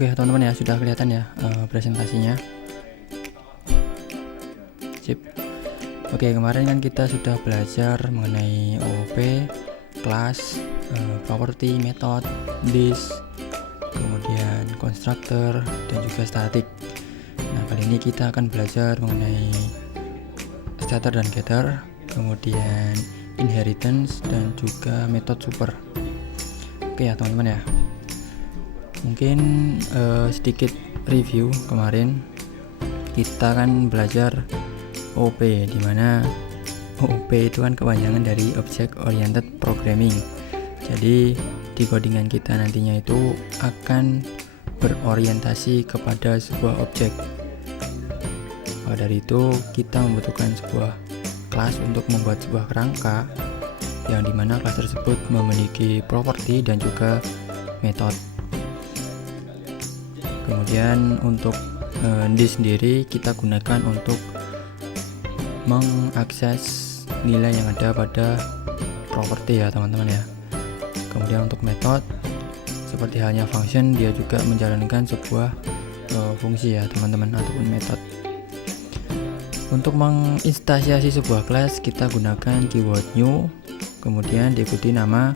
Oke teman-teman ya, sudah kelihatan ya presentasinya. Sip. Oke, kemarin kan kita sudah belajar mengenai OOP, kelas, property, method, list, kemudian constructor, dan juga static. Nah, kali ini kita akan belajar mengenai starter dan getter, kemudian inheritance, dan juga method super. Oke ya teman-teman ya, mungkin sedikit review. Kemarin kita kan belajar OOP, dimana OOP itu kan kepanjangan dari Object Oriented Programming. Jadi di codingan kita nantinya itu akan berorientasi kepada sebuah objek. Maka dari itu kita membutuhkan sebuah kelas untuk membuat sebuah kerangka, yang dimana kelas tersebut memiliki properti dan juga metode. Kemudian untuk list sendiri kita gunakan untuk mengakses nilai yang ada pada properti ya teman-teman ya. Kemudian untuk metode, seperti halnya function, dia juga menjalankan sebuah fungsi ya teman-teman, ataupun metode. Untuk menginstansiasi sebuah kelas, kita gunakan keyword new, kemudian diikuti nama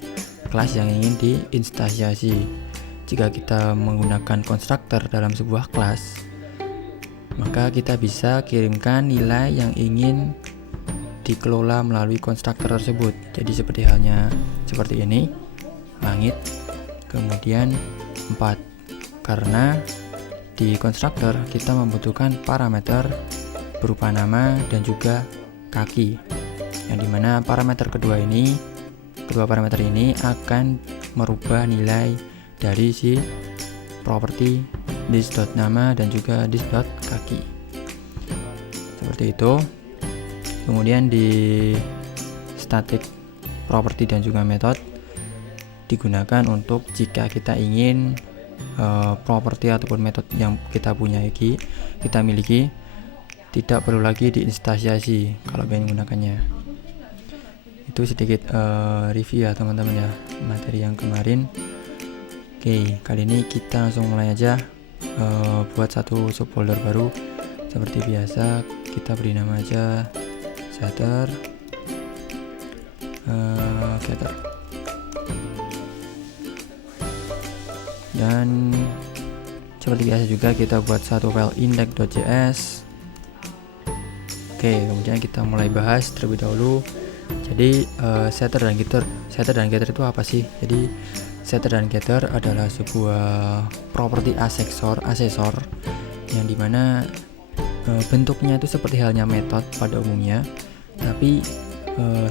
kelas yang ingin diinstansiasi. Jika kita menggunakan constructor dalam sebuah kelas, maka kita bisa kirimkan nilai yang ingin dikelola melalui konstruktor tersebut. Jadi seperti halnya seperti ini, langit, kemudian 4. Karena di konstruktor kita membutuhkan parameter berupa nama dan juga kaki, yang dimana parameter kedua parameter ini akan merubah nilai dari si properti list.nama dan juga list.kaki, seperti itu. Kemudian di static property dan juga method digunakan untuk jika kita ingin properti ataupun metode yang kita miliki tidak perlu lagi diinstansiasi kalau ingin menggunakannya. Itu sedikit review ya teman-teman ya, materi yang kemarin. Oke, kali ini kita langsung mulai aja. Buat satu subfolder baru seperti biasa, kita beri nama aja setter, getter, dan seperti biasa juga kita buat satu file index.js. Oke, kemudian kita mulai bahas terlebih dahulu. Jadi setter dan getter itu apa sih? Jadi setter dan getter adalah sebuah properti asesor yang dimana bentuknya itu seperti halnya metode pada umumnya, tapi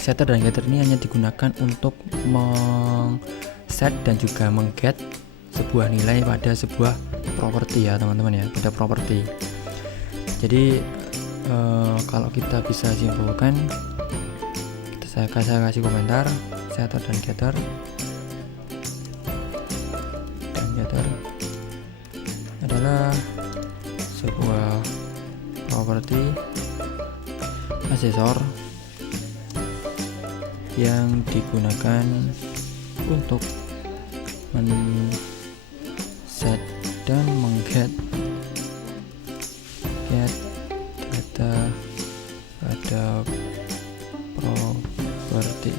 setter dan getter ini hanya digunakan untuk set dan juga mengget sebuah nilai pada sebuah properti ya teman-teman ya, pada properti. Jadi kalau kita bisa simpulkan, saya kasih komentar, setter dan getter adalah sebuah properti asesor yang digunakan untuk men-set dan mengget data pada properti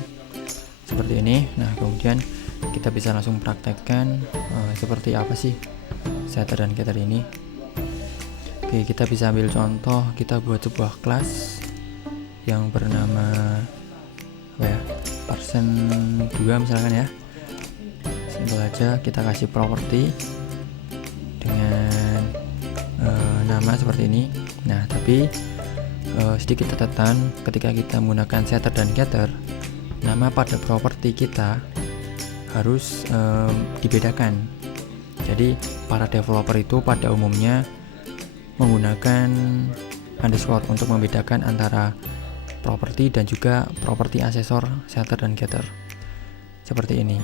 seperti ini. Nah, kemudian kita bisa langsung praktekkan seperti apa sih setter dan getter ini. Oke, kita bisa ambil contoh, kita buat sebuah kelas yang bernama person2 misalkan ya. Simpel aja, kita kasih properti dengan nama seperti ini. Nah, tapi sedikit catatan, ketika kita menggunakan setter dan getter, nama pada properti kita harus dibedakan. Jadi para developer itu pada umumnya menggunakan underscore untuk membedakan antara properti dan juga properti asesor setter dan getter, seperti ini.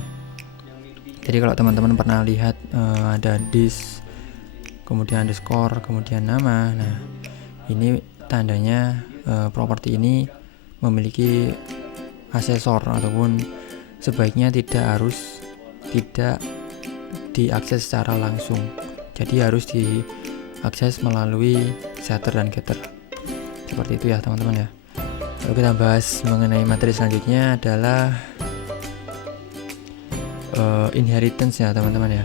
Jadi kalau teman-teman pernah lihat ada this, kemudian underscore, kemudian nama, nah ini tandanya properti ini memiliki asesor, ataupun sebaiknya tidak diakses secara langsung. jadi harus diakses melalui setter dan getter. Seperti itu ya teman-teman ya. Lalu kita bahas mengenai materi selanjutnya adalah inheritance ya teman-teman ya.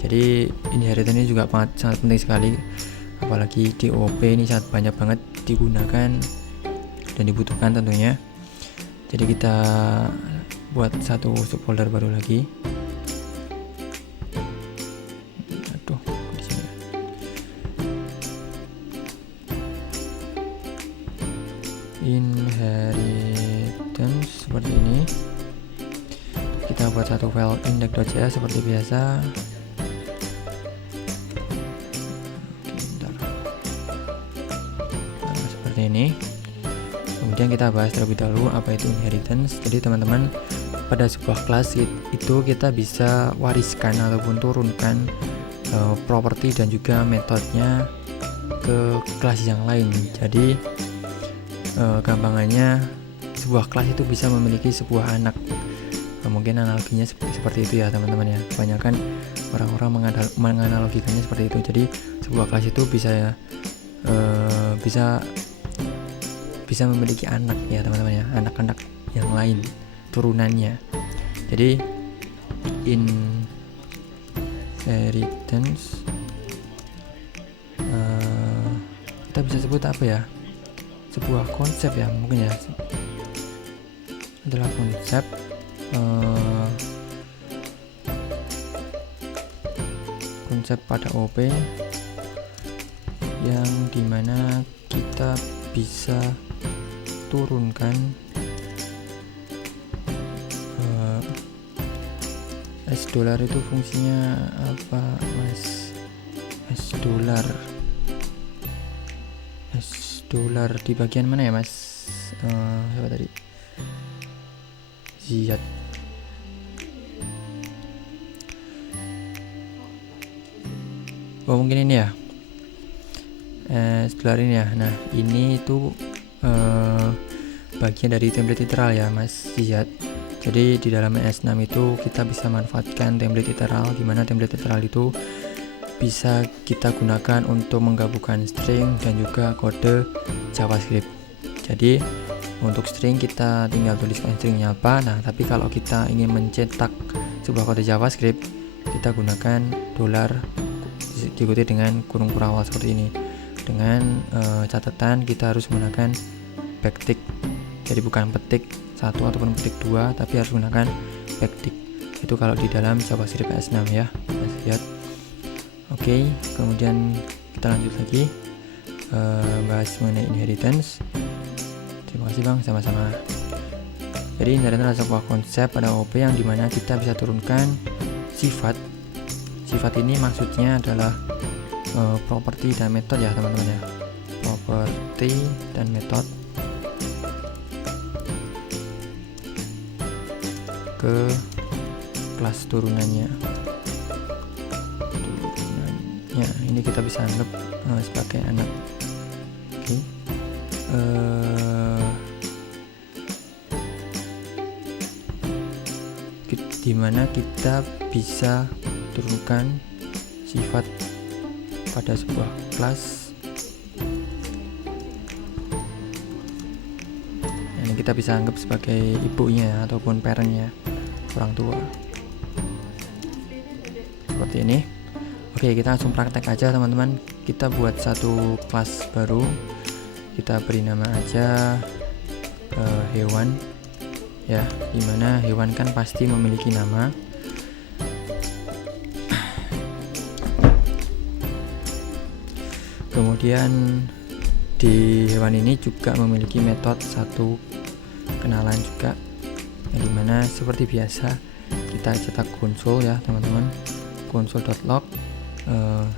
Jadi inheritance ini juga sangat penting sekali, apalagi di OOP ini sangat banyak banget digunakan dan dibutuhkan tentunya. Jadi kita buat satu subfolder baru lagi. Aduh, di sini. Inheritance seperti ini. Kita buat satu file index.js seperti biasa. Seperti ini. Kemudian kita bahas terlebih dahulu apa itu inheritance. Jadi teman-teman, pada sebuah kelas itu kita bisa wariskan ataupun turunkan properti dan juga metodenya ke kelas yang lain. Jadi gampangannya sebuah kelas itu bisa memiliki sebuah anak. Mungkin analoginya seperti itu ya teman-teman ya. Kebanyakan orang-orang menganalogikannya seperti itu. Jadi sebuah kelas itu bisa memiliki anak ya teman-teman ya, anak-anak yang lain, turunannya. Jadi inheritance kita bisa sebut apa ya, sebuah konsep ya mungkin ya, adalah konsep pada OP yang dimana kita bisa turunkan $, itu fungsinya apa mas? $, di bagian mana ya mas? Siapa tadi? Ziyad. Oh mungkin ini ya, $, ini ya. Nah ini itu bagian dari template literal ya mas Ziyad. Jadi di dalam S6 itu kita bisa manfaatkan template literal, dimana template literal itu bisa kita gunakan untuk menggabungkan string dan juga kode JavaScript. Jadi untuk string kita tinggal tuliskan stringnya apa. Nah tapi kalau kita ingin mencetak sebuah kode JavaScript, kita gunakan $ diikuti dengan kurung kurawal seperti ini. Dengan catatan kita harus menggunakan backtick. Jadi bukan petik 1 ataupun petik 2, tapi harus menggunakan backtick. Itu kalau di dalam JavaScript S6 ya. Kita lihat. Oke, kemudian kita lanjut lagi bahas mengenai inheritance. Terima kasih Bang, sama-sama. Jadi inheritance adalah sebuah konsep pada OP yang dimana kita bisa turunkan sifat. Sifat ini maksudnya adalah properti dan metode ya teman-teman ya. Properti dan metode ke kelas turunannya. Ini kita bisa anggap sebagai anak. Oke. Dimana kita bisa turunkan sifat pada sebuah kelas. Ini kita bisa anggap sebagai ibunya ataupun parentnya, orang tua. Seperti ini. Oke, kita langsung praktek aja teman-teman. Kita buat satu kelas baru. Kita beri nama aja hewan ya, dimana hewan kan pasti memiliki nama. Kemudian di hewan ini juga memiliki metode satu kenalan juga, yang dimana seperti biasa kita cetak konsol ya teman-teman. Console.log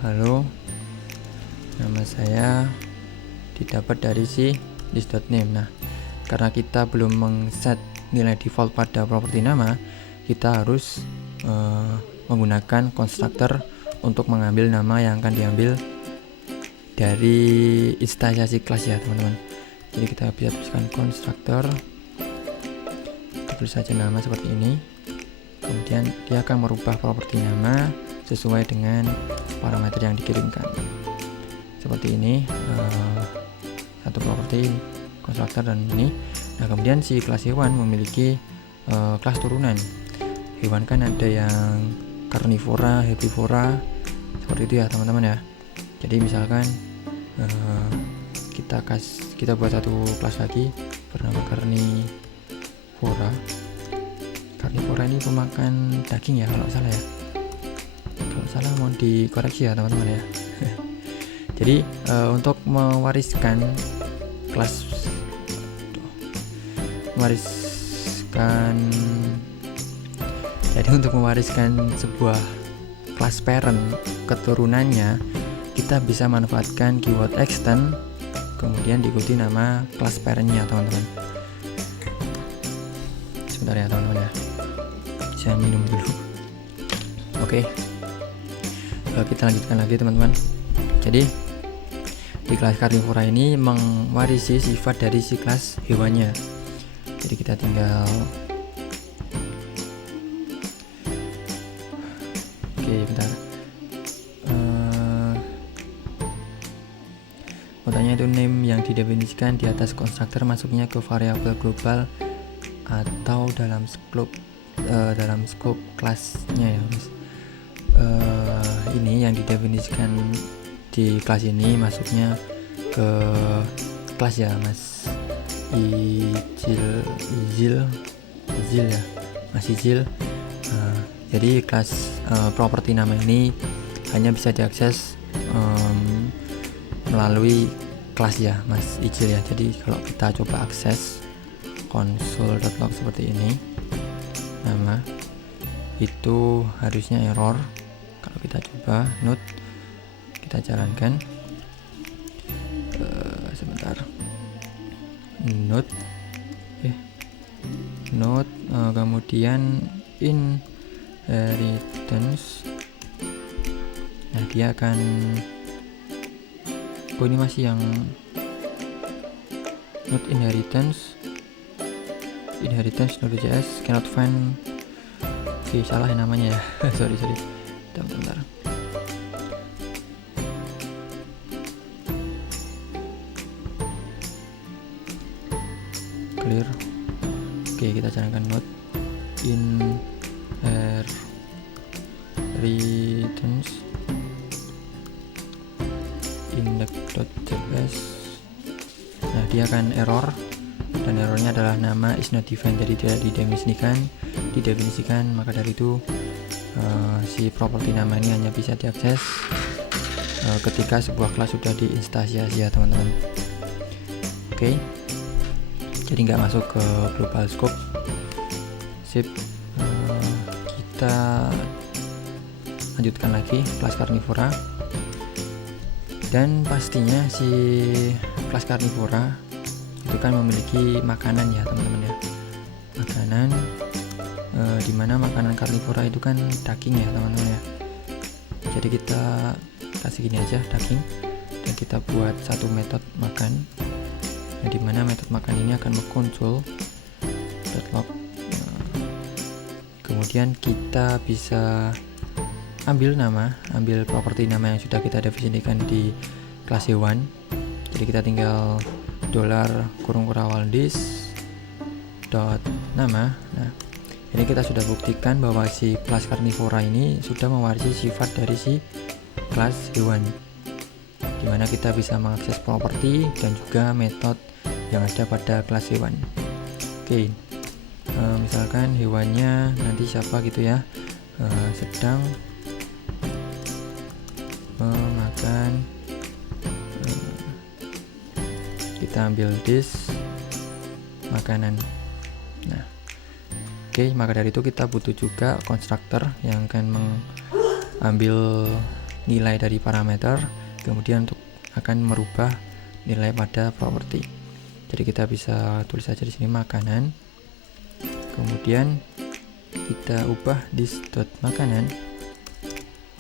halo, nama saya didapat dari si list.name. Nah karena kita belum mengset nilai default pada properti nama, kita harus menggunakan konstruktor untuk mengambil nama yang akan diambil dari instansiasi kelas ya teman-teman. Jadi kita bisa tuliskan konstruktor, tulis saja nama seperti ini. Kemudian dia akan merubah properti nama sesuai dengan parameter yang dikirimkan. Seperti ini, satu properti konstruktor dan ini. Nah, kemudian si kelas hewan memiliki kelas turunan. Hewan kan ada yang karnivora, herbivora, seperti itu ya teman-teman ya. Jadi misalkan kita buat satu kelas lagi bernama karnivora. Karnivora ini pemakan daging ya kalau salah ya. Kalau salah mohon dikoreksi ya teman-teman ya. Jadi untuk mewariskan sebuah kelas parent keturunannya, kita bisa manfaatkan keyword extend kemudian diikuti nama kelas parentnya teman-teman. Sebentar ya teman-teman ya, saya minum dulu. Oke, kita lanjutkan lagi teman-teman. Jadi di kelas karnivora ini mewarisi sifat dari si kelas hewannya. Jadi kita tinggal bentar. Modalnya itu name yang didefinisikan di atas konstruktor masuknya ke variabel global atau dalam scope kelasnya ya mas. Ini yang didefinisikan di kelas ini masuknya ke kelas ya mas. Izil ya mas Izil. Jadi kelas properti nama ini hanya bisa diakses melalui kelas ya mas Ijil ya. Jadi kalau kita coba akses console.log seperti ini, nama itu harusnya error. Kalau kita coba node, kita jalankan sebentar, node kemudian inheritance. Nah dia akan ini masih yang node inheritance node.js cannot find. Oke, salah namanya ya. sorry bentar. Clear. Oke, kita jalankan node inheritance index.js. Nah dia akan error, dan errornya adalah nama is not defined, jadi tidak didefinisikan. Maka dari itu si properti nama ini hanya bisa diakses ketika sebuah kelas sudah diinstansiasi ya teman-teman. Oke, jadi nggak masuk ke global scope. Sip. Kita lanjutkan lagi kelas karnivora. Dan pastinya si kelas karnivora itu kan memiliki makanan ya teman-teman ya. Makanan dimana makanan karnivora itu kan daging ya teman-teman ya. Jadi kita kasih gini aja, daging, dan kita buat satu metode makan. Nah, dimana metode makan ini akan mengkonsul.log. Kemudian kita bisa ambil properti nama yang sudah kita definisikan di kelas hewan. Jadi kita tinggal $_this dot nama. Nah ini kita sudah buktikan bahwa si kelas karnivora ini sudah mewarisi sifat dari si kelas hewan, dimana kita bisa mengakses properti dan juga metode yang ada pada kelas hewan. Oke, misalkan hewannya nanti siapa gitu ya, sedang memakan, kita ambil this makanan. Nah oke, maka dari itu kita butuh juga konstruktor yang akan mengambil nilai dari parameter, kemudian akan merubah nilai pada properti. Jadi kita bisa tulis saja di sini makanan, kemudian kita ubah this dot makanan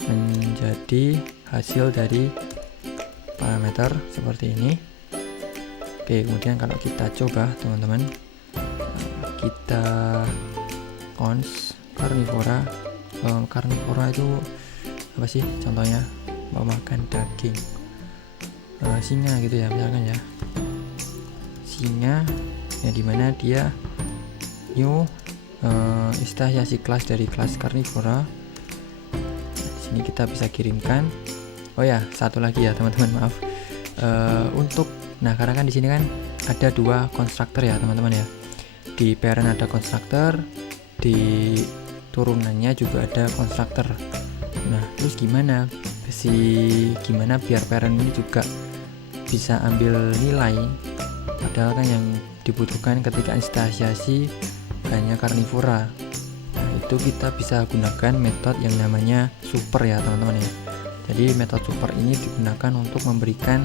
menjadi hasil dari parameter seperti ini. Oke, kemudian kalau kita coba teman-teman, kita cons karnivora itu apa sih contohnya, mau makan daging singa gitu ya misalkan ya, singa yang dimana dia new instansiasi kelas dari kelas karnivora. Di sini kita bisa kirimkan. Oh ya, satu lagi ya teman-teman, maaf. Karena kan di sini kan ada 2 konstruktor ya teman-teman ya. Di parent ada konstruktor, di turunannya juga ada konstruktor. Nah, terus gimana biar parent ini juga bisa ambil nilai, padahal kan yang dibutuhkan ketika instansiasi hanya karnivora. Nah, itu kita bisa gunakan metode yang namanya super ya teman-teman ya. Jadi metode super ini digunakan untuk memberikan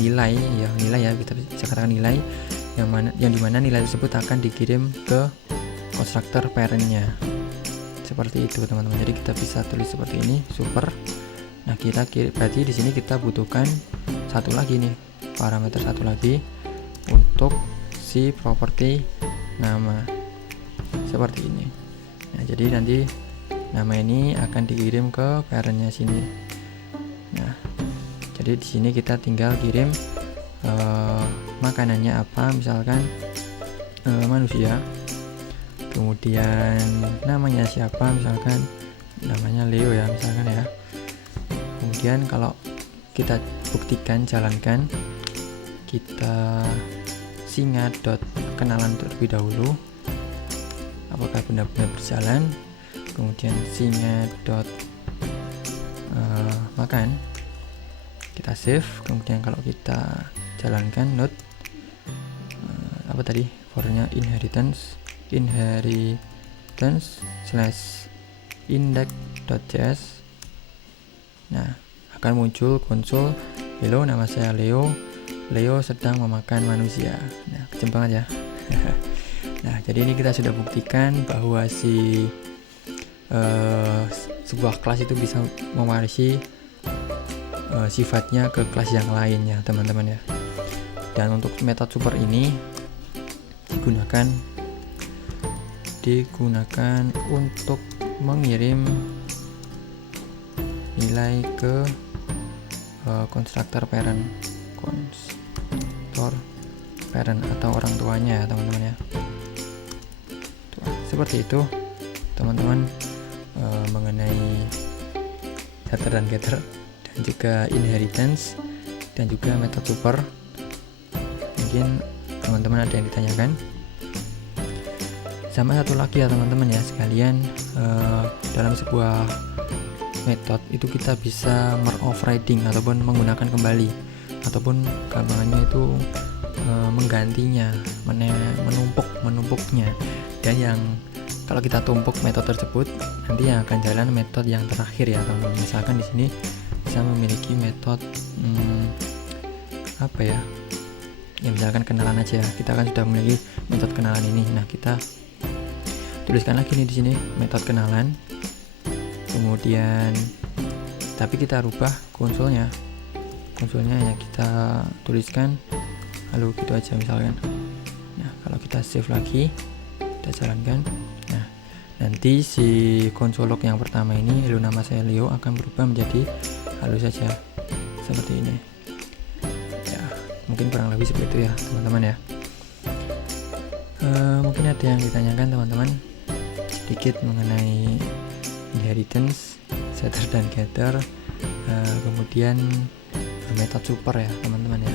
nilai ya, kita bisa katakan nilai yang dimana nilai tersebut akan dikirim ke konstruktor parentnya. Seperti itu teman-teman. Jadi kita bisa tulis seperti ini, super. Nah, berarti di sini kita butuhkan parameter satu lagi untuk si properti nama seperti ini. Nah, jadi nanti nama ini akan dikirim ke parentnya sini. Nah, jadi di sini kita tinggal kirim makanannya apa, misalkan manusia. Kemudian namanya siapa, misalkan namanya Leo ya misalkan ya. Kemudian kalau kita buktikan, jalankan, kita singa.kenalan terlebih dahulu apakah benar-benar berjalan. Kemudian singa.makan, kita save. Kemudian kalau kita jalankan node for-nya inheritance/index.js. Nah, akan muncul konsol, hello, nama saya Leo sedang memakan manusia. Nah, kejam banget ya. Nah, jadi ini kita sudah buktikan bahwa sebuah kelas itu bisa mewarisi sifatnya ke kelas yang lain ya teman-teman ya. Dan untuk metode super ini digunakan untuk mengirim nilai ke konstruktor parent atau orang tuanya ya teman-teman ya. Seperti itu teman-teman mengenai setter dan getter, dan juga inheritance, dan juga metode super. Mungkin teman-teman ada yang ditanyakan. Sama satu lagi ya teman-teman ya sekalian, dalam sebuah metode itu kita bisa overriding ataupun menggunakan kembali, ataupun gampangannya itu menggantinya, menumpuknya. Dan yang kalau kita tumpuk metode tersebut, nanti yang akan jalan metode yang terakhir ya teman-teman. Misalkan di sini bisa memiliki metode misalkan kenalan aja ya. Kita kan sudah memiliki metode kenalan ini. Nah, kita tuliskan lagi nih di sini metode kenalan. Kemudian tapi kita rubah konsolnya ya, kita tuliskan halo gitu aja misalkan. Nah, kalau kita save lagi, kita jalankan. Nah, nanti si konsol log yang pertama ini, halo nama saya Leo, akan berubah menjadi halo saja seperti ini ya. Mungkin kurang lebih seperti itu ya teman-teman ya. Mungkin ada yang ditanyakan teman-teman sedikit mengenai inheritance, setter dan getter, kemudian metode super ya teman-teman ya.